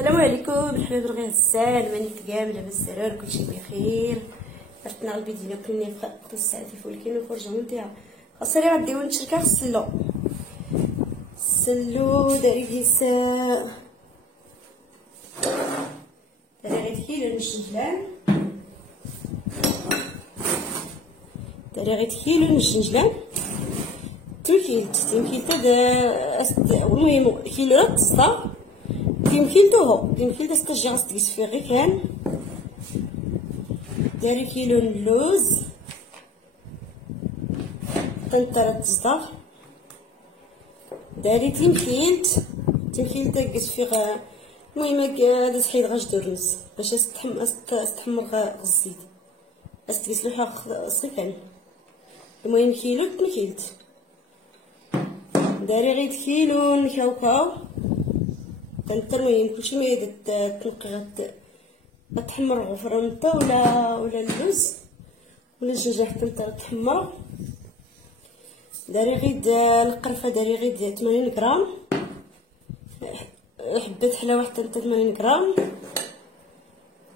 السلام عليكم الحباب الغزال، ماني كامل لاباس السرار كلشي بخير. درتنا الفيديو كلني في وقت الساعه ولكن نخرجوا من ديها خاصني غنديو نتشركا السلو داري كيساء داري غير كيلو الجنجلان، داري غير كيلو الجنجلان تمكيلت المهم كيلو تصدر تمكيلتو ستاجي غتقيس فيه غير كان داري كيلو اللوز طنطرة تصدر داري تمكيلت تقيس فيه المهم هذا تحيد غجدورنس باش استحمر الزيت استقيس لوحه صغير. المهم كيلو تمكيلت داري غير كيلو الكاوكاو كنت المهم كلشي ما تنقي غتحمر غفره نتا ولا اللوز ولا الدجاج حتى نتا تحمر. داري غير القرفه داري غير 80 غرام، حبه حلاوه حتى نتا 80 غرام،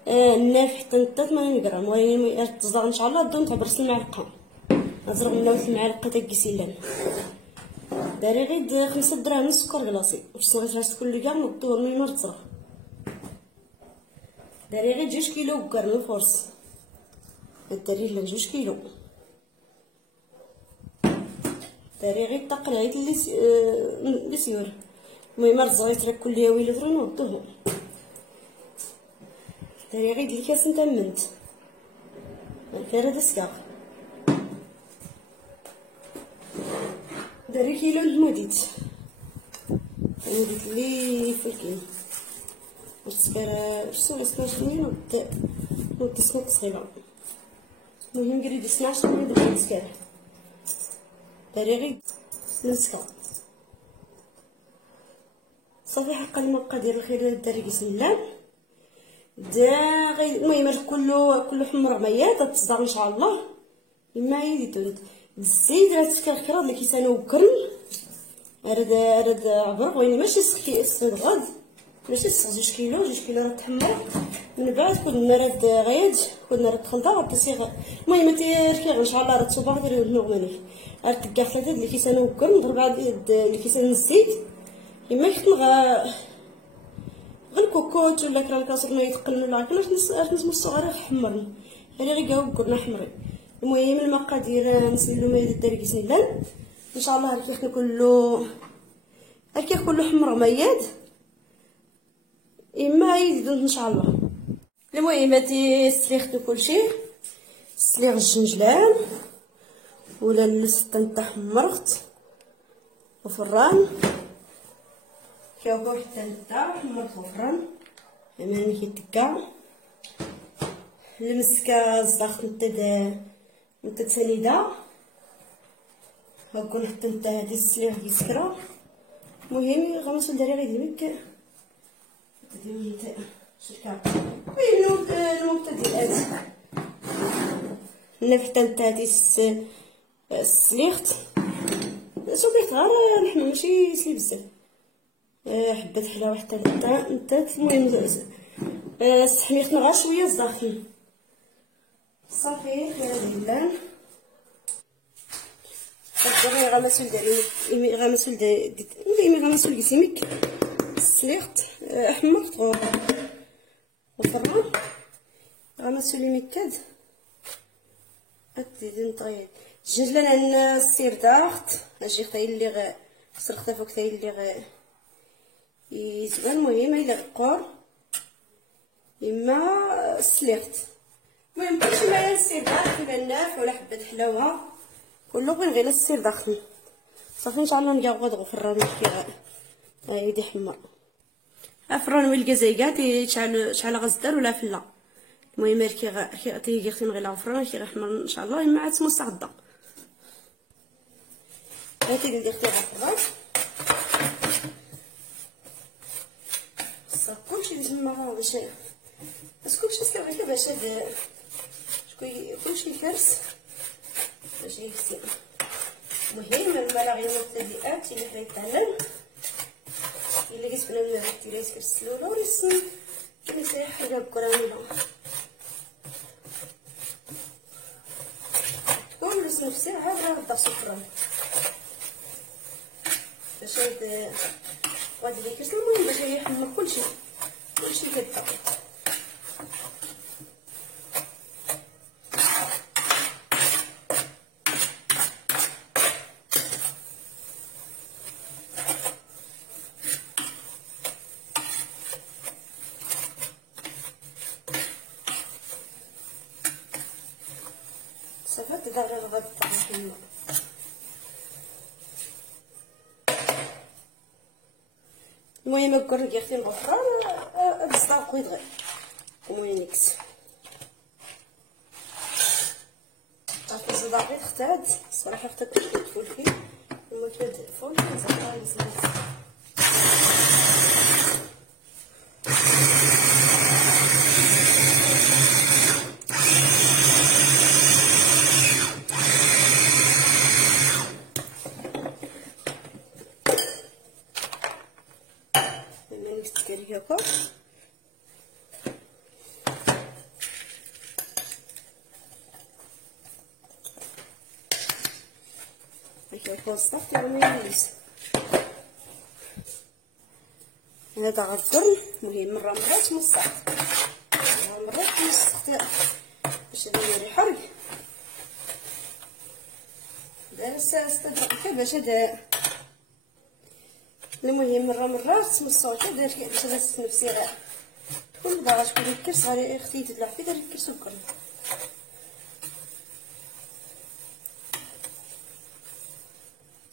النافع حتى نتا 80 غرام. المهم تصدق ان شاء الله دون تعبرس المعلقه نزرق من نوت المعلقه تاكيسيلان. داري غير 5 دراهم سكر كلاصي واش صغيت كل كاع نوضوه من مرتزرق. داري غير 2 كيلو كرن فورس، داري له 2 كيلو. داري غير تقريعيت اللي سيور المهم رزغيت راه كلها ويلات راه نوضوه. داري غير الكاس نتا منت فرد السكاق. داري كيلو الموديت اللي فلكين وتسكر رسول 12 مليون نوض سنوك صغيره. المهم قريت 12 مليون دابا نتسكر. داري غير نسكا صافي حق المقادير الخير داري بسم الله. المهم كله حمر عميات تصدق ان شاء الله. اما يدير الزيت راه تفكر اللي كيسانو وكرن راد عبر وين ماشي صغاد ماشي 2 كيلو راه تحمر من بعد كنا راد غياد كنا راد تخلطها راه تصيغ. المهم تيركيغ ان شاء الله راه تصوبها غير نورمالي راه تلقى 3 اللي كيسانو وكرن ضرب اللي كيسان الزيت اما يخدم غير الكوكوت ولا كرا الكاسر ما يتقلن ولا علاش نسمو الصغار حمرن هذه غير كاع وكرنا حمري. المهم المقادير نسلو ما داري بسم الله ان شاء الله الكيخ كله حمر مياد اما يزيدو ان شاء الله. المهم هاتي سليختو كلشي سليغ الجنجلان ولا السطن تاع حمرت وفران كاوكاو حتى نتا حمرت وفران ماني كيتكا المسكه زدخت نتا سنيده هاكون حتى نتا هادي السليغ كيسكرا. المهم غنوصل داري غير ديمك شركه المهم المبتدئات النفح حتى نتا هادي السليغت صبيت غير لحمه ماشي سلي بزاف حبه حلاوه حتى نتا. المهم استحميتنا غير شويه زداخل صافي خير بالله. دابا غنمسول داري غنمسول غنمسول كيسيمك سليغت حمرت وفران غنمسول مكاد هادي نطيب الجنجلان عندنا السير داخت اجي خايل اللي خسر خطا فوق تاي اللي يزبان. المهم الا غقور اما سليغت المهم كلشي معايا السير داخل ولا الناف ولا حبه حلاوه كله بغين غير السير داخل صافي ان شاء الله نقاو غدغ فران كي يدي حمر فران ويل كازايكا شحال غزدار ولا فلا. المهم كي غيختين غير الفران كي غيحمر ان شاء الله اما عاد تمص غدا هاتي اللي درتي غفران صافي كلشي تما باش كلشي سلوى باش كلشي يفرس باش يكسي. المهم الملاغي المبتدئات اللي حيتعلم اللي تيريس بنا تيريس كرسلولو رسم كنسي حاجه بكرانيلا تكون رسم نفسي عاد راه صفرا باش هاد لي كرسل المهم باش يحمر كلشي كدا صافي كدا غطا المهم كون كيختي مغفرة تصدق غير ومينيكس عرفتي صداقي اختارت الصراحه اختارت الفلفل وما كاد الفلفل زعما لازم مينيكس تكري هكا وصفت المايونيز هذا غالفرن المهم مرات مسخ مرات مسخ باش يدير يحرق دار استدرك باش هذا المهم مرات مسوطه دار باش نحس نفسي غير كل باغا تكون الكرس غير اختي تدلع في دار الكرس وكل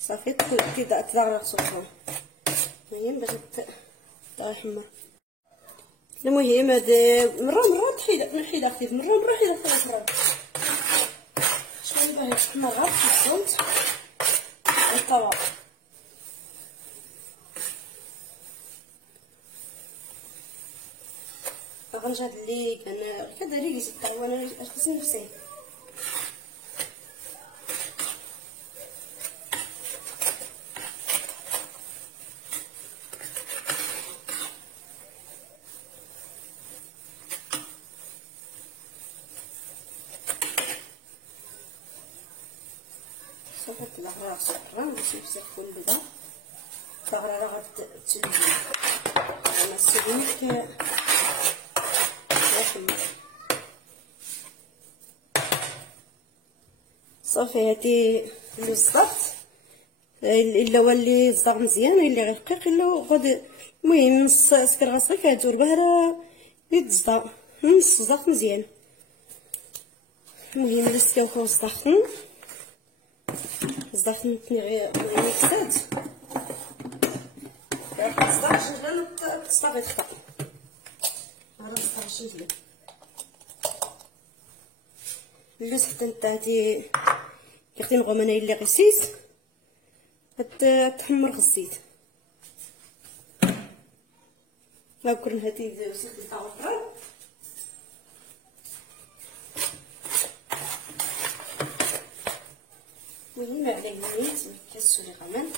صافي تدغرق صفرا المهم باش يحمر المهم هذا مرة نحيد خفيف مرة حيد خفيف شويه باه يحمر غير في الصوت الطوا غنجي هاد اللي كان كداري قيس الطوا انا خص نفسي صافي الغراء صفرا باش نفسخ تكون بدا الغراء راه غتتجلد انا السميك يحمر صافي هادي اللي صدقت الا ولي صدق مزيان الا غير رقيق الا غادي المهم نص سكر غاصري كتدور بها راه يتصدق نص صدق مزيان المهم الا سكاو صدقتن صدقتني غير ميكسات صدق جنجلان تصطافي تخطا راه صدق جنجلان اللوز حتى نتاعتي كيختي نغمنا الا غسيس تحمر الزيت ها كرن هاتي وسخت تاع الفران المهم على يميت مكسو لي غمان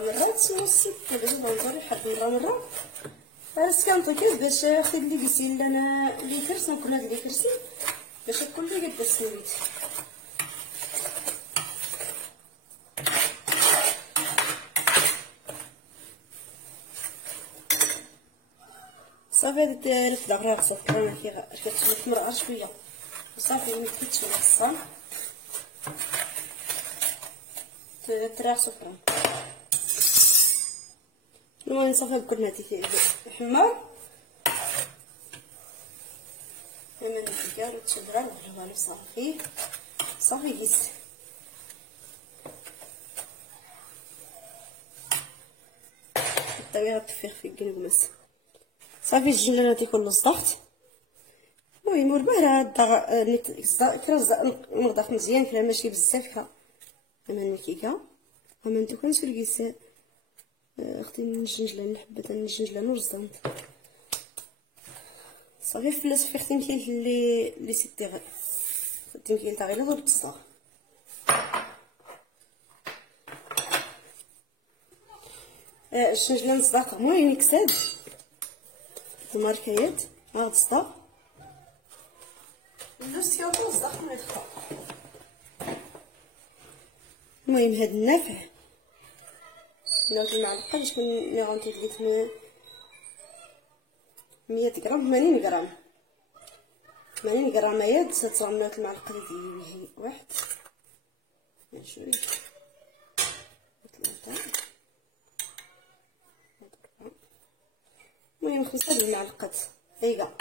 مرات نوصل باش نضرب يحب مرة راه كنطيكيز باش اختي اللي قلتي انا اللي كرس ناكل هاد اللي كرسي باش كل اللي قد السنويت صافي هاد الدغراغ صافي كتحمر غير شويه صافي ملي كتشوي الصال تراغ صفرا المهم صافي كلنا تيحمر اما الدجاج وتشدرا نقلبها صافي قيس الطاويه غتفيخ في الكنكماس صافي الجنجلان تيكون صدقت المهم ورباه كرا نضاف مزيان كلا ماشي بزاف كا اما المكيكه اما نتوكل في الكيس اختي الجنجلان حبيت الجنجلان ورزانت صافي فلاس في اختي مكاين اللي سيتي غير اختي مكاين تاع غير تصدق الشنجله نصدق المهم يكسد الماركايات هاد صدق اللوز تيوطو صدق ما يدخل. المهم هاد النافع ناخذ المعلقه باش ملي غنتدليت 100 غرام 80 غرام 80 غرام يد تتغمرت المعلقه ديال واحد شويه ثلاثه المهم 5 د المعلقات ايكا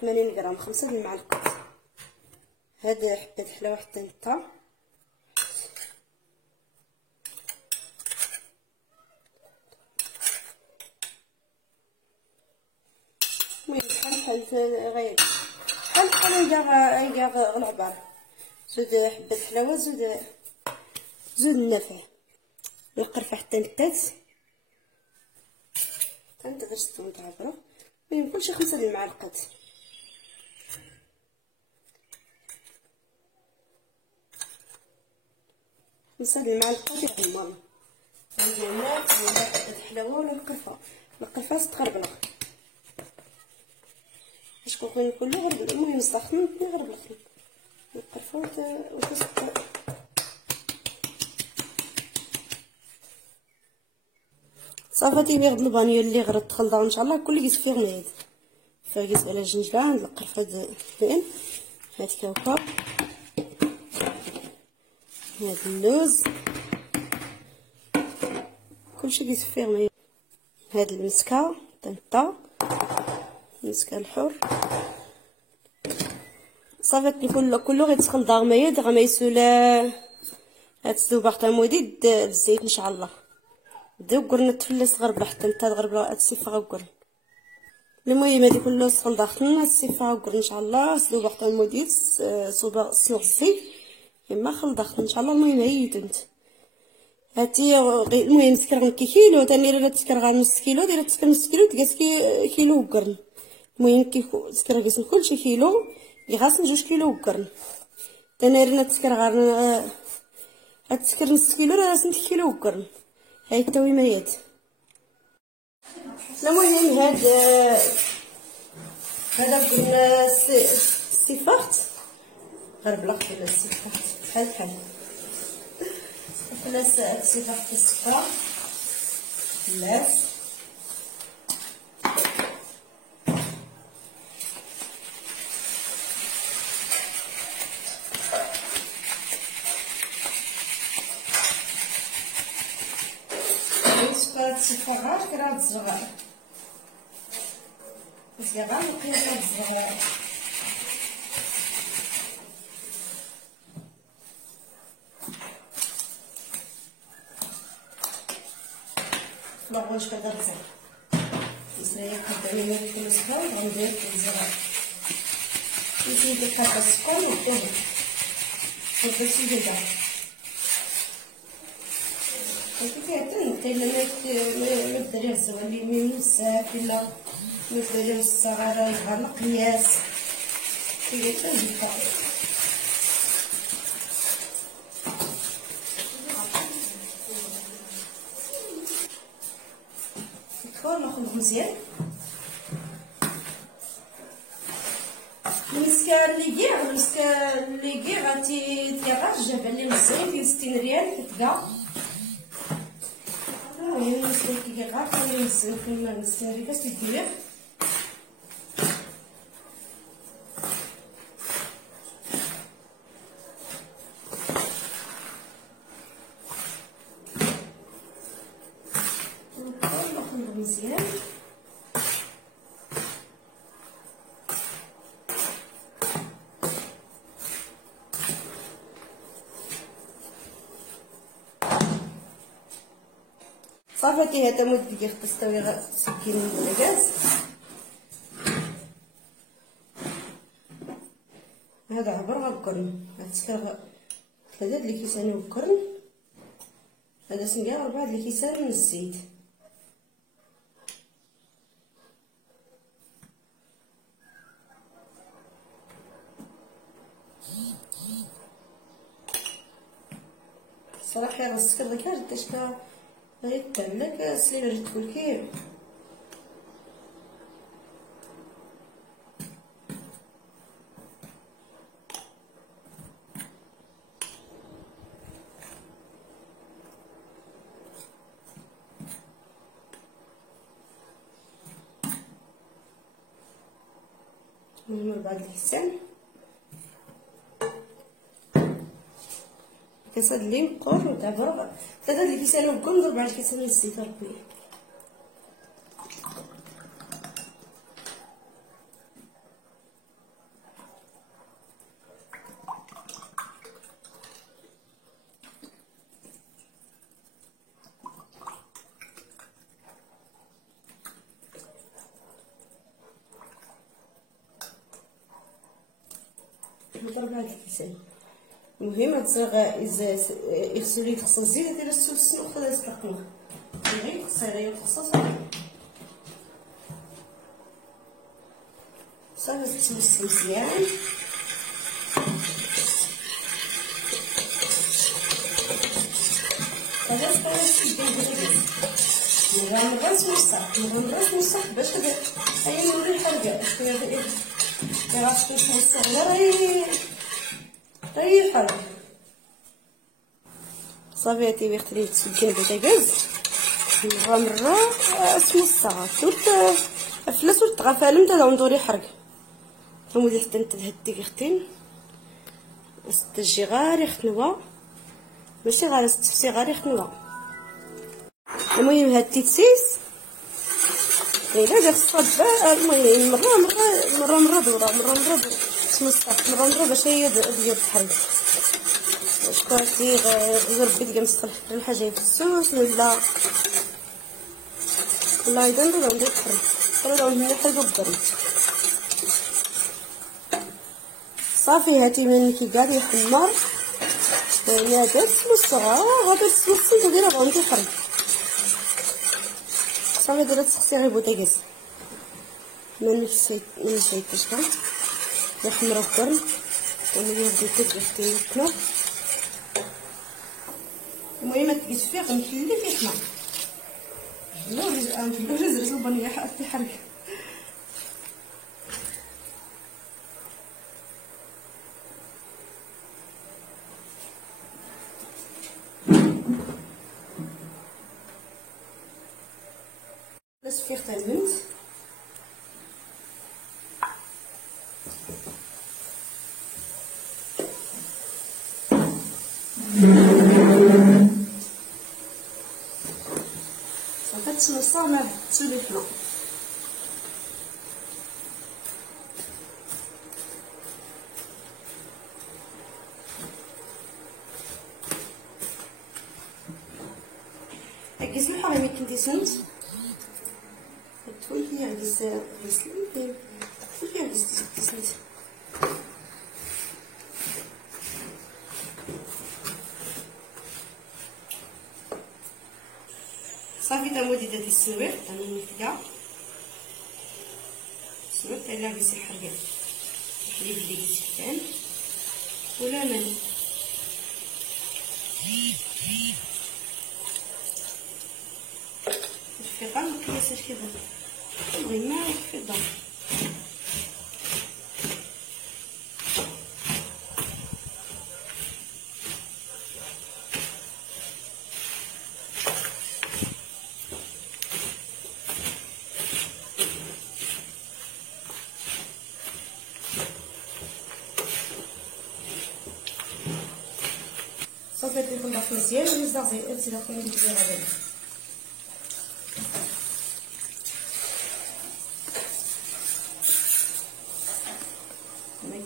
80 غرام 5 د المعلقات. هاد حبه حلاوه حتى نتا المهم بحال غير بحال ايكا العبار. زود حبه حلاوه زود النافع القرفه حتى نتات انت درت نتعبرو. المهم كلشي 5 د المعلقات. خمسة د المعلقات يعمر الجمال ولا الحلاوه ولا القرفه تقربلق باش كون كله غربل. المهم نستخدم غربلق القرفه وتسقط. صافي بيغد البانيو اللي غرد تخلطها ان شاء الله كل كيس فيه غنيد فاكيس على الجنجله عند القرفه دين هاد كاوكب هاد اللوز كلشي كيصفي غنيد. هاد المسكه طنطا المسكه الحر صافي كله غيتخلط غميسولا هاد الزوباق تاع مودي الزيت ان شاء الله دو قرنا تفلس غربله حتى نتا غربله السيفه غقر. المهم هادي كله صخل داخلنا السيفه غقر ان شاء الله الزوباق تاع مودي صوبا سيغ الزيت اما خل داخل ان شاء الله. المهم هي تنت هاتي المهم تسكر كيلو تمير تسكر غير نص كيلو دايره تسكر نص كيلو تقاس كيلو وقرن. المهم تسكر قسم كلشي كيلو يغاسن 2 كيلو وقرن تنيرنا تسكر غير هتسكر نص كيلو راه 2 كيلو وقرن. هاي التويميات. المهم هذا قلنا السيفاخت غير بلاك ولا السيفاخت بحال خلاص السيفاخت الصفراء خلاص الصفار كرا الصغار الصغار وقياس الصغار واش كدير زين يسري قدامي ما يكون صغار غندير الصغار نزيد هذا السكر ودهن وبس يبدا ما ديريه الزوالي من بزاف ولا ما ديريه الصغار يبقى مقياس كي تنبقى الفور ناخذ مزيان المسكه اللي كي غادي تيغاج جاب لي مزيان ديال 60 ريال كتلقى المسكه كي غا كاين مزيان كاين 60 ريال باش تدير ناخذ مزيان صافي هذا مود ديال تستوي سكين البولاكاز. هذا عبر غقرن هتسكر 3 د الكيسان وقرن هذا سنقا 4 د الكيسان من الزيت صراحه السكر ديك تشكا غير تملك سليله جات تكون كيلو. المهم بعد الحسان كاسات اللي نقور ودابا 3 الكيسان وكل 4 الكيسان الزيت ربي. نضرب هاد الكيسان. المهم يغسل يتخصص الزيت ديال السوس وخذ السلقمه غير قصيره يتخصص صافي تمس مزيان. هذا الطريقه ديال مرة تمسح باش هي نوري الحرقه شويه راسك تمسح غير الحرقه صافي. هاتي بيختلي تسجل البوتاكاز مرة تمسح فلاس وتغفالم تا ندوري حرقه تمودي حتى تهدي اختين استجي غير يختنوا ماشي غير تفسي غير يختنوا. المهم هاد التيتسيس الا داك الصبا المهم مره دورة تمسح مره باش هي ديال الحرق شكون غير بدي نسخن الحاجه في السوس ولا يدندو ندير الحرق ولا من الحرق بالضرب صافي. هاتي من كي كاع يحمر هنا داك الصغار غادي تسلسل نديرها غادي الحرق صافي. دابا تسقسي غير البوتاكاز من نشيطش كاع يحمر الدرن ونولي نزيد التحمر. المهم تقيس فيه غنخليه فيه يحمر نزرت البنيه حتى حرق. بس فيه تلمنت صافي تنصا مع التلفنا هكا سمحوا غير ملي كنتي سنت تقول لي غسلي فيها غسلت صافي. تمودي داتي السويق راني نفدا السويق الا بيسي حرقه الحليب اللي يسخن ولا من في غير مقياس كذا بغي ما يكفي الضغط. صافي تكون ضغط مزيان ونزيد زيت داخل ندير غادي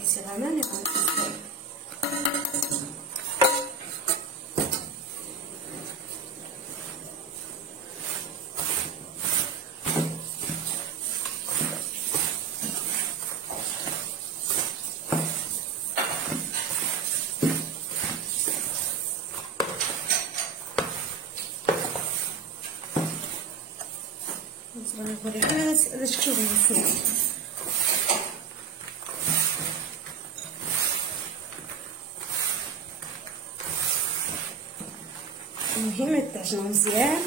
كيسي غاماني هذا شكون هذا المهم تعجنوا مزيان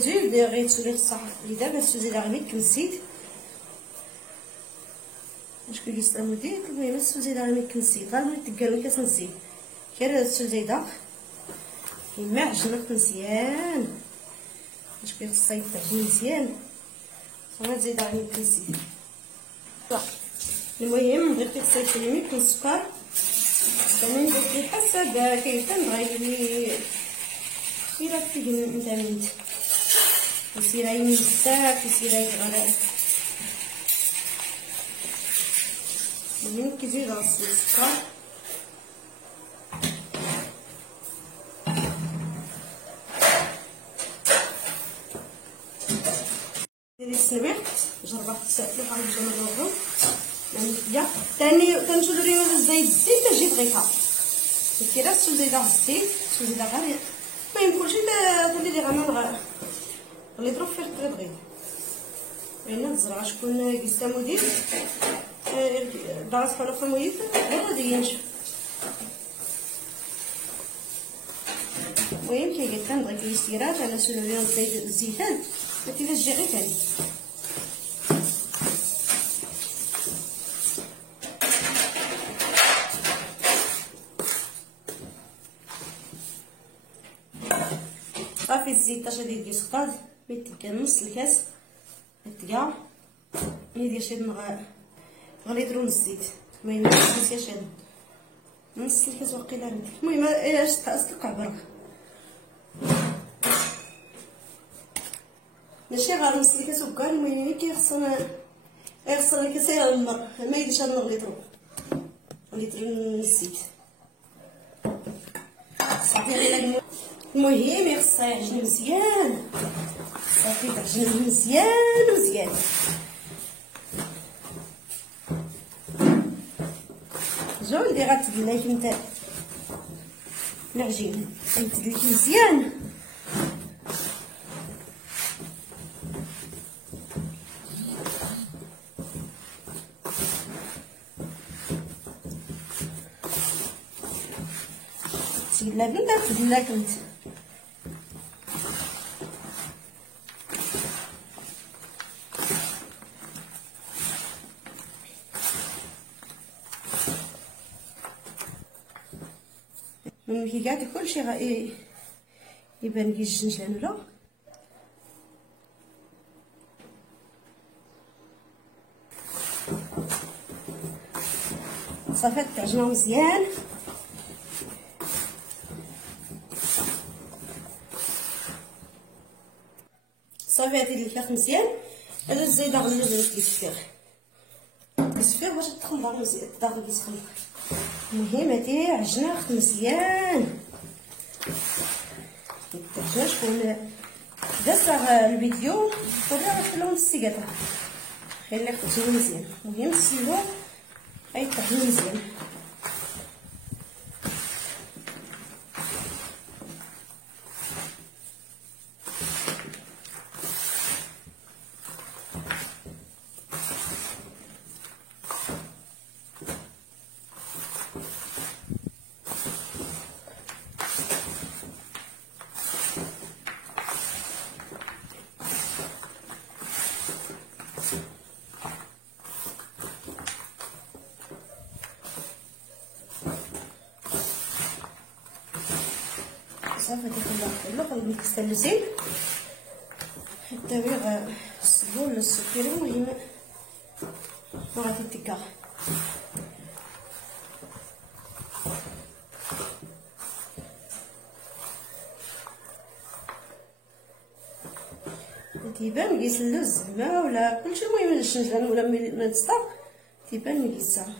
زيد غيتولي الصح دابا تزيد غير كنسيت واش كيستعملوا ديك. المهم السوزيد غير كنسيت غير ملي تقالوا كتنزيد غير السوزيده يما عجنت مزيان واش خصها يتعجن مزيان صافي تزيد غير كنسيت. المهم بغيتي خصها يكون من السكر انا درت حسب كيفاش بغيتي سيرا فيه انت سيرا يمين بزاف سيرا يغرق. المهم كيزيد راسو السكر ديري السنويق جربت تسالي بحال الجمر يعني يا ثاني كنجريو الزيت الزيت تجي بغيتها كيرا السوزيده الزيت السوزيده غير ما يمكنش تولي لي غنغ اللي ضرب فيه دغيا بغينا الزرعه شكون كيستا مدير باغا تحرق الميت غادي ينشف. المهم كي قلت لها بغيت يسيرات على سلوريون الزيتان ما تيفاش تجي غير ثاني صافي. الزيت اش غادي يدير سكر ميتكا نص الكاس ميتكا يدير شي غليترو من الزيت ما ينساش هذا نص الكاس واقيلا هذيك. المهم اش تقع برك ماشي غير نص الكاس وكاع. المهم كيخصنا الكاس يغمر ما يديرش هاد غليترو من الزيت صافي. غير المهم خصها يعجن مزيان صافي تعجن مزيان جولدي غتدليك نتا العجين غتدليك مزيان تقلا بنت تدلاك انت من كي قاعد كلشي يبان كي الجنجان ولا صافي تعجنو مزيان. صافي هادي الكاخ مزيان هذا الزايده غنجوز لك السفيغ باش تخلط مزيان الداخل يسخن. المهم هادي عجنه مزيان متعجنه شكون داز الفيديو وراه في لون السيكاطه خليه يخرج مزيان. المهم السيلو غيطحن مزيان صافي. هادي كلها غادي نكستلزين حتى بغا الصبون السكر. المهم غادي تكا تيبان مقيس اللوز زعما ولا كلشي. المهم الشنجان ولا ما تسطا تيبان مقيسها.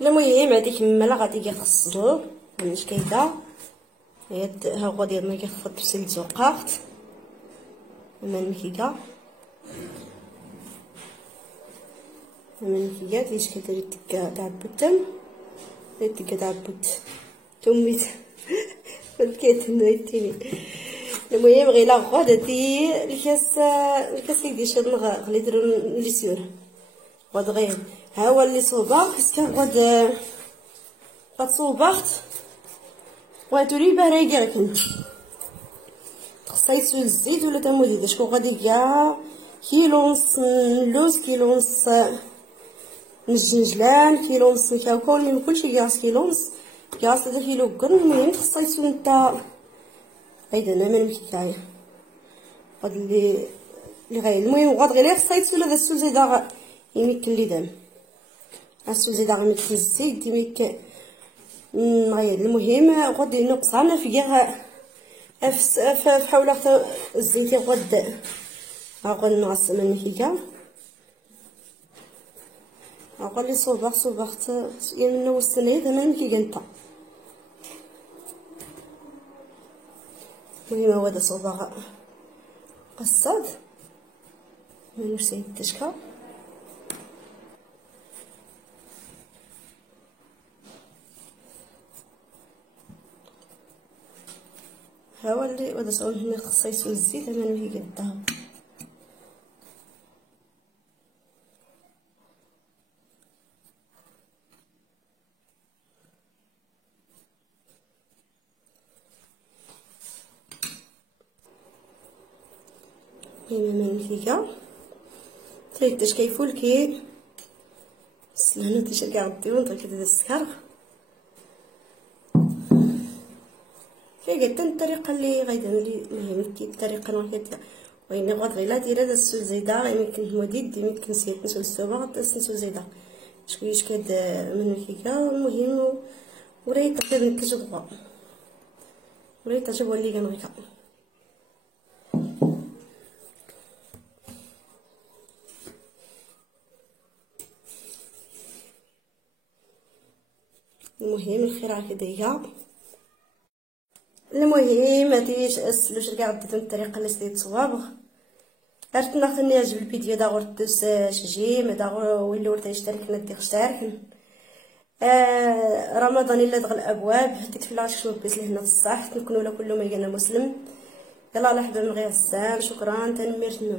المهم هذيك مالا غادي كيخصلو مانيش كايده هاد ها هو ديال ما كيخفض بسلت زقاقت من كيكا من كيكا ليش كديري التكا تاع البوتام التكا تاع البوت توميت فالكيت نويتيني. المهم غير لا غدا دي الكاس اللي شاد غلي درو لي سيور غاد غير ها هو اللي صوبا كيسكا غاد صوباخت واتوري باراكي كنت خصها يسول الزيت ولا تمودي شكون غادي كاع كيلو ونص اللوز، كيلو ونص من الجنجلان، كيلو ونص الكاوكاو اللي مكلشي كاع كيلو ونص كاع 3 كيلو كرن. المهم خصها يسول نتا هيدا انا من الحكايه هاد اللي غاير. المهم غاد غير خصها يتسول هذا السول زيدا يمكن لي دام السول زيدا غيمكن الزيت يمكن غير. المهم غادي نقص انا في كاع في حول الزيت غاد نقص من كاع قال لي صوبغت يعني نو السنه انا مكي كنتا. المهم هو هذا صوبغ قصاد من سيد تشكا ها هو اللي هذا صوب من خصو يسول الزيت انا مكي كنتا. من فيكا تريتش كيفول كي سلانو تيشا الديون طيب كده السكر كي قلت الطريقه اللي غيدير لي المهم كي الطريقه الوحيده وين غاد غير لا دير هذا السول زيدا يمكن موديد يمكن نسيت نسول السوبه نسول زيدا شويه كاد من فيكا. المهم وريت تقدر نكتب وريت تعجبوا لي كنغيكا. المهم الخير هكذايا. المهم هادي اسلوش كاع ديتو الطريقه اللي سديت صوابغ ارتنا خليني يعجب الفيديو دا غور دوس شجيم دا غور ويلي ورتا يشتركنا ديك اشترك رمضان الا دغ الابواب تتفلاش شنو بيس لهنا الصح نكونوا لا كل ما يجينا مسلم. يلا على حبه من غير السام شكرا تنمير.